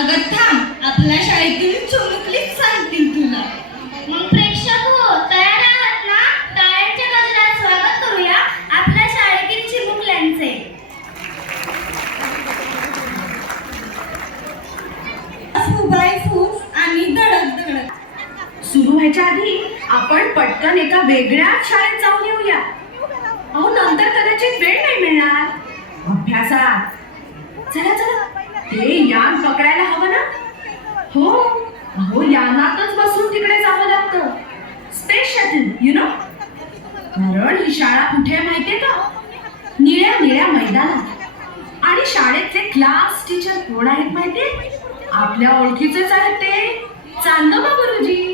अगं थांब, आपल्या शाळेतील चुमुकलीच सांगतील तुला. मग प्रेक्षक हो, तयार आहात ना? टाळ्यांच्या गजरात स्वागत करूया आपल्या शाळेतील चिमुकल्यांचे. फुबाई फूस आणि धडक धडक. सुरू व्हायच्या आधी आपण पटकन एका वेगळ्याच शाळेत जाऊन येऊया. अहो नंतर कदाचित वेळ नाही मिळणार अभ्यासात. चला चला, ते यान पकडायला हवं ना? हो, अहो यानातच बसून तिकडे जावं लागतं. Space shuttle, you know. कारण ही शाळा कुठे माहितीये का? निळ्या निळ्या मैदानात. आणि शाळेतले क्लास टीचर कोण आहेत माहितीये? आपल्या ओळखीचेच आहेत ते, चांदोबा गुरुजी.